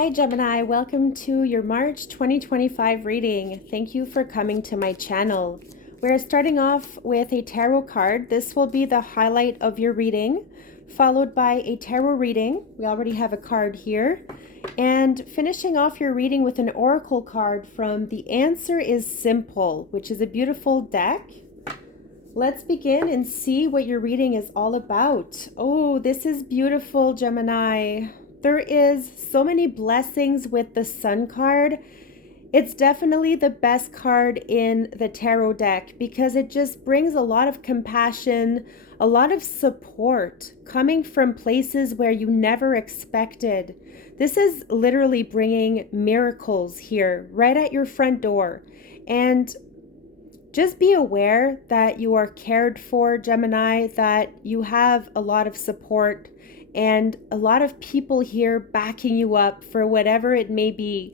Hi Gemini, welcome to your March 2025 reading. Thank you for coming to my channel. We're starting off with a tarot card. This will be the highlight of your reading, followed by a tarot reading. We already have a card here. And finishing off your reading with an oracle card from The Answer is Simple, which is a beautiful deck. Let's begin and see what your reading is all about. Oh, this is beautiful, Gemini. There is so many blessings with the Sun card. It's definitely the best card in the tarot deck because it just brings a lot of compassion, a lot of support coming from places where you never expected. This is literally bringing miracles here right at your front door. And just be aware that you are cared for, Gemini, that you have a lot of support and a lot of people here backing you up for whatever it may be.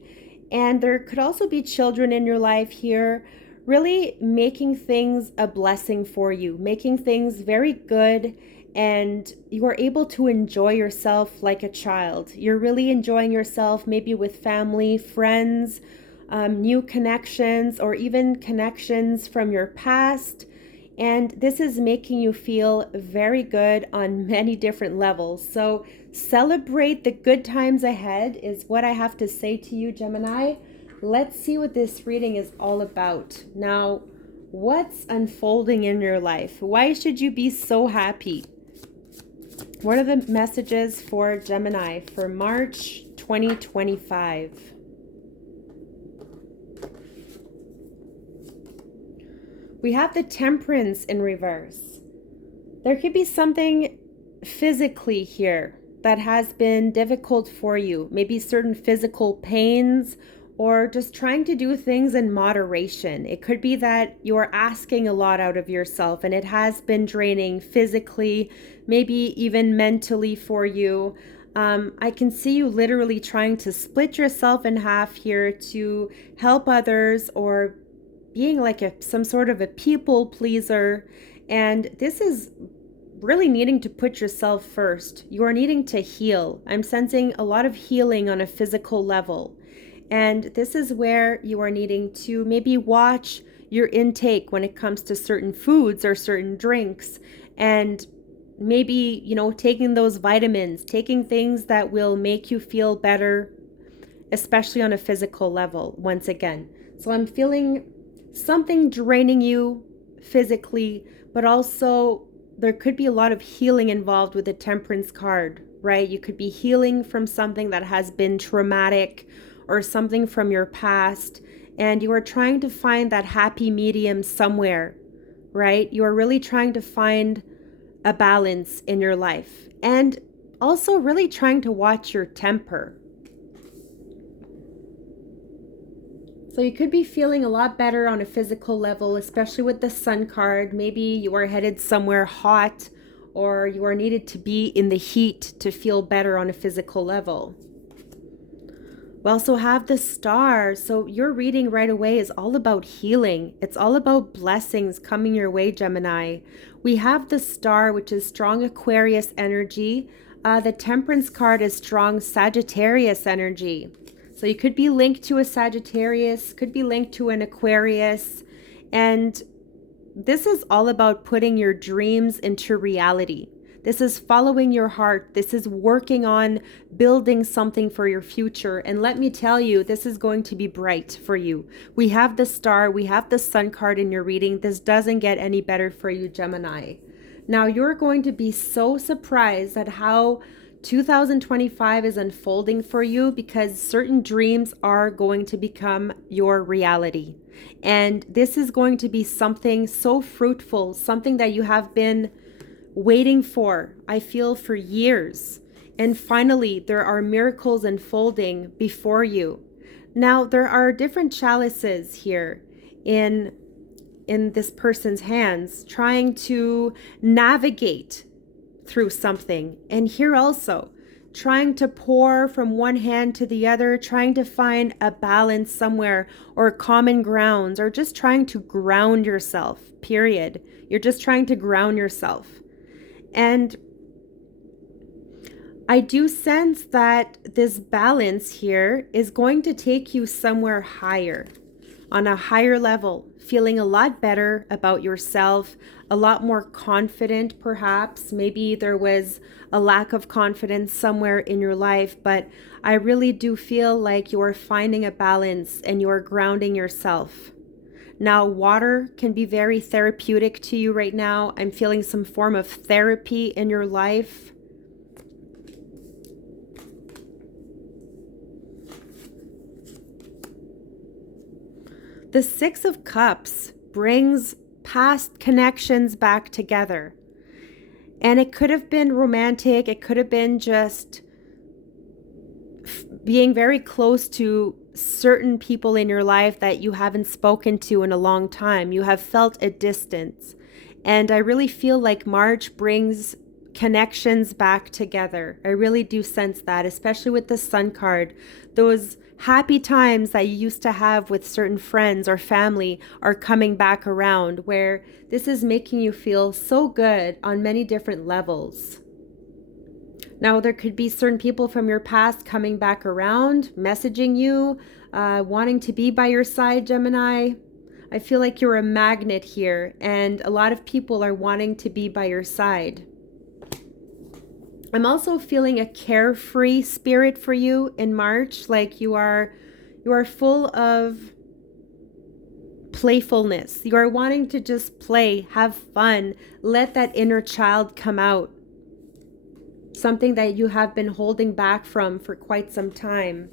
And there could also be children in your life here, really making things a blessing for you, making things very good, and you are able to enjoy yourself like a child. You're really enjoying yourself, maybe with family, friends, new connections, or even connections from your past. And this is making you feel very good on many different levels. So celebrate the good times ahead is what I have to say to you, Gemini. Let's see what this reading is all about. Now, what's unfolding in your life? Why should you be so happy? What are the messages for Gemini for March 2025? We have the Temperance in reverse. There could be something physically here that has been difficult for you, maybe certain physical pains or just trying to do things in moderation. It could be that you are asking a lot out of yourself and it has been draining physically, maybe even mentally for you. I can see you literally trying to split yourself in half here to help others or being like some sort of a people pleaser. And this is really needing to put yourself first. You are needing to heal. I'm sensing a lot of healing on a physical level. And this is where you are needing to maybe watch your intake when it comes to certain foods or certain drinks. And maybe, taking those vitamins, taking things that will make you feel better, especially on a physical level, once again. So I'm feeling something draining you physically, but also there could be a lot of healing involved with the Temperance card, right? You could be healing from something that has been traumatic or something from your past, and you are trying to find that happy medium somewhere, right? You are really trying to find a balance in your life and also really trying to watch your temper. So you could be feeling a lot better on a physical level, especially with the Sun card. Maybe you are headed somewhere hot or you are needed to be in the heat to feel better on a physical level. We also have the Star. So your reading right away is all about healing. It's all about blessings coming your way, Gemini. We have the Star, which is strong Aquarius energy. The Temperance card is strong Sagittarius energy. So you could be linked to a Sagittarius, could be linked to an Aquarius. And this is all about putting your dreams into reality. This is following your heart. This is working on building something for your future. And let me tell you, this is going to be bright for you. We have the Star, we have the Sun card in your reading. This doesn't get any better for you, Gemini. Now you're going to be so surprised at how 2025 is unfolding for you because certain dreams are going to become your reality. And this is going to be something so fruitful, something that you have been waiting for, I feel, for years. And finally, there are miracles unfolding before you. Now, there are different chalices here in this person's hands trying to navigate through something. And here also, trying to pour from one hand to the other, trying to find a balance somewhere or common grounds, or just trying to ground yourself, period. You're just trying to ground yourself. And I do sense that this balance here is going to take you somewhere higher, on a higher level, feeling a lot better about yourself, a lot more confident perhaps. Maybe there was a lack of confidence somewhere in your life, but I really do feel like you're finding a balance and you're grounding yourself. Now, water can be very therapeutic to you right now. I'm feeling some form of therapy in your life. The Six of Cups brings past connections back together. And it could have been romantic. It could have been just being very close to certain people in your life that you haven't spoken to in a long time. You have felt a distance. And I really feel like March brings connections back together. I really do sense that, especially with the Sun card. Those happy times that you used to have with certain friends or family are coming back around, where this is making you feel so good on many different levels. Now, there could be certain people from your past coming back around, messaging you, wanting to be by your side, Gemini. I feel like you're a magnet here, and a lot of people are wanting to be by your side. I'm also feeling a carefree spirit for you in March, like you are full of playfulness. You are wanting to just play, have fun, let that inner child come out. Something that you have been holding back from for quite some time.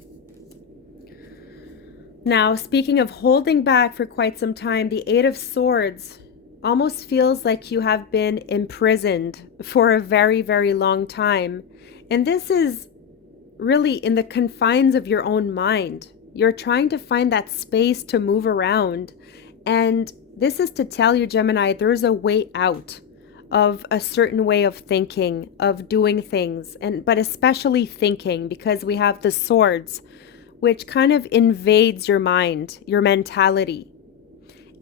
Now, speaking of holding back for quite some time, the Eight of Swords almost feels like you have been imprisoned for a very, very long time. And this is really in the confines of your own mind. You're trying to find that space to move around. And this is to tell you, Gemini, there's a way out of a certain way of thinking, of doing things, but especially thinking, because we have the swords, which kind of invades your mind, your mentality.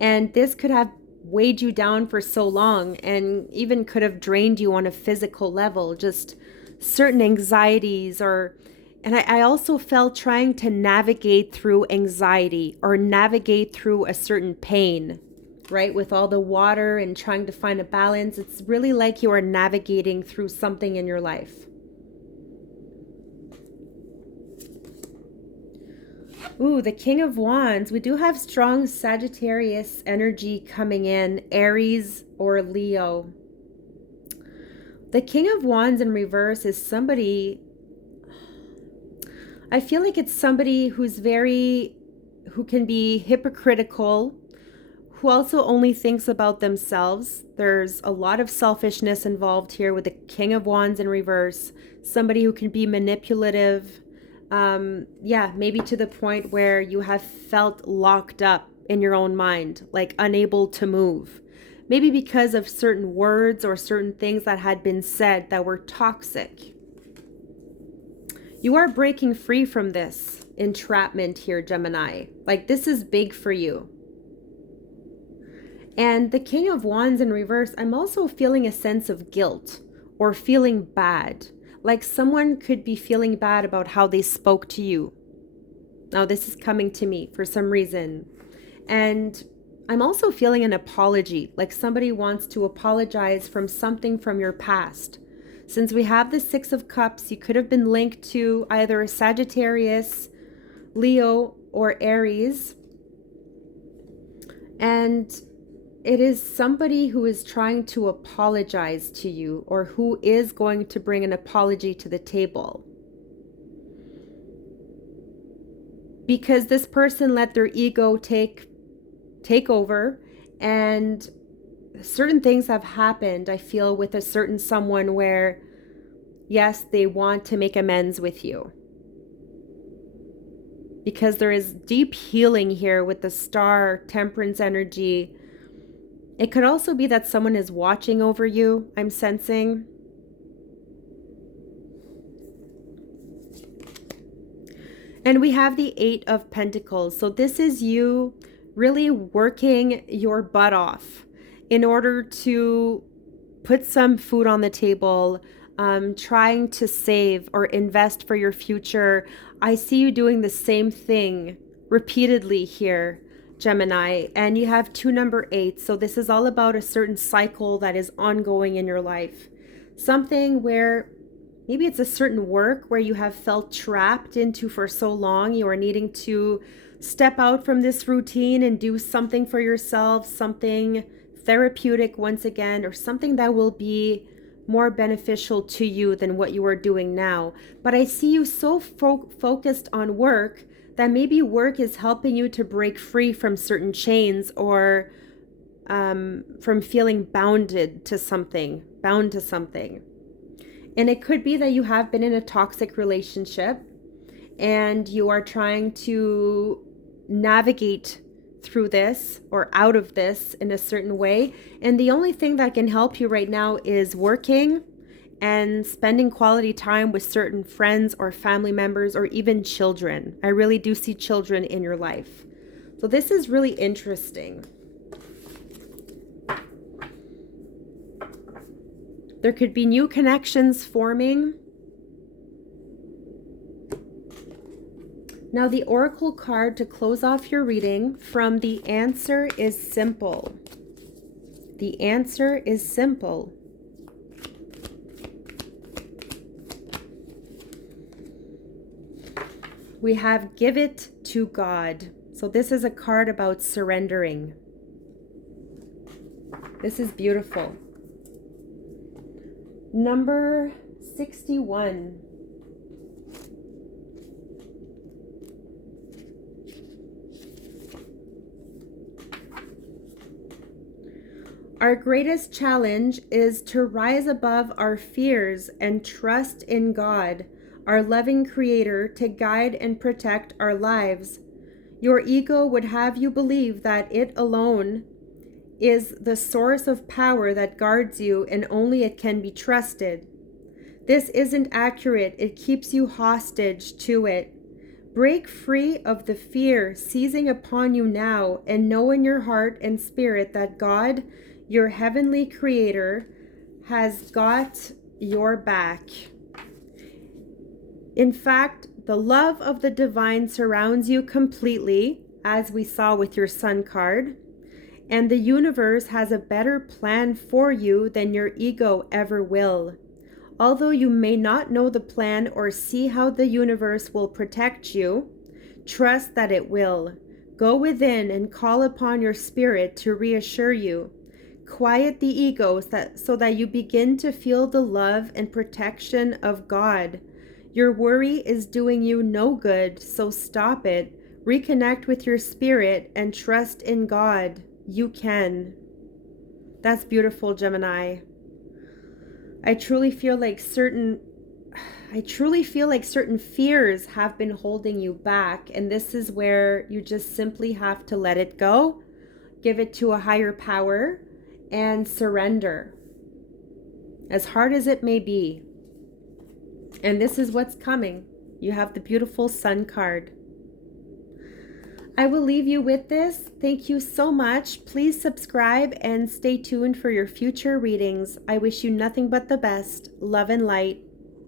And this could have weighed you down for so long and even could have drained you on a physical level, just certain anxieties and I also felt trying to navigate through anxiety or navigate through a certain pain, right? With all the water and trying to find a balance, it's really like you are navigating through something in your life. Ooh, the King of Wands. We do have strong Sagittarius energy coming in, Aries or Leo. The King of Wands in reverse is somebody, I feel like it's somebody who can be hypocritical, who also only thinks about themselves. There's a lot of selfishness involved here with the King of Wands in reverse. Somebody who can be manipulative. Maybe to the point where you have felt locked up in your own mind, like unable to move. Maybe because of certain words or certain things that had been said that were toxic. You are breaking free from this entrapment here, Gemini. Like, this is big for you. And the King of Wands in reverse, I'm also feeling a sense of guilt or feeling bad. Like someone could be feeling bad about how they spoke to you. Now, this is coming to me for some reason. And I'm also feeling an apology, like somebody wants to apologize from something from your past. Since we have the Six of Cups, you could have been linked to either a Sagittarius, Leo, or Aries. And it is somebody who is trying to apologize to you, or who is going to bring an apology to the table. Because this person let their ego take over, and certain things have happened, I feel, with a certain someone where, yes, they want to make amends with you. Because there is deep healing here with the Star, Temperance energy. It could also be that someone is watching over you, I'm sensing. And we have the Eight of Pentacles. So this is you really working your butt off in order to put some food on the table, trying to save or invest for your future. I see you doing the same thing repeatedly here, Gemini, and you have 2 number 8. So this is all about a certain cycle that is ongoing in your life. Something where maybe it's a certain work where you have felt trapped into for so long. You are needing to step out from this routine and do something for yourself, something therapeutic once again, or something that will be more beneficial to you than what you are doing now. But I see you so focused on work that maybe work is helping you to break free from certain chains, or from feeling bound to something. And it could be that you have been in a toxic relationship and you are trying to navigate through this or out of this in a certain way. And the only thing that can help you right now is working and spending quality time with certain friends or family members, or even children. I really do see children in your life. So this is really interesting. There could be new connections forming. Now the oracle card to close off your reading from The Answer is Simple. The answer is simple. We have Give It to God. So this is a card about surrendering. This is beautiful. Number 61. Our greatest challenge is to rise above our fears and trust in God, our loving Creator, to guide and protect our lives. Your ego would have you believe that it alone is the source of power that guards you, and only it can be trusted. This isn't accurate. It keeps you hostage to it. Break free of the fear seizing upon you now, and know in your heart and spirit that God, your heavenly Creator, has got your back. In fact, the love of the divine surrounds you completely, as we saw with your Sun card. And the universe has a better plan for you than your ego ever will. Although you may not know the plan or see how the universe will protect you, trust that it will. Go within and call upon your spirit to reassure you. Quiet the ego so that you begin to feel the love and protection of God. Your worry is doing you no good, so stop it. Reconnect with your spirit and trust in God. You can. That's beautiful, Gemini. I truly feel like certain fears have been holding you back, and this is where you just simply have to let it go, give it to a higher power, and surrender, as hard as it may be. And this is what's coming. You have the beautiful Sun card. I will leave you with this. Thank you so much. Please subscribe and stay tuned for your future readings. I wish you nothing but the best. Love and light.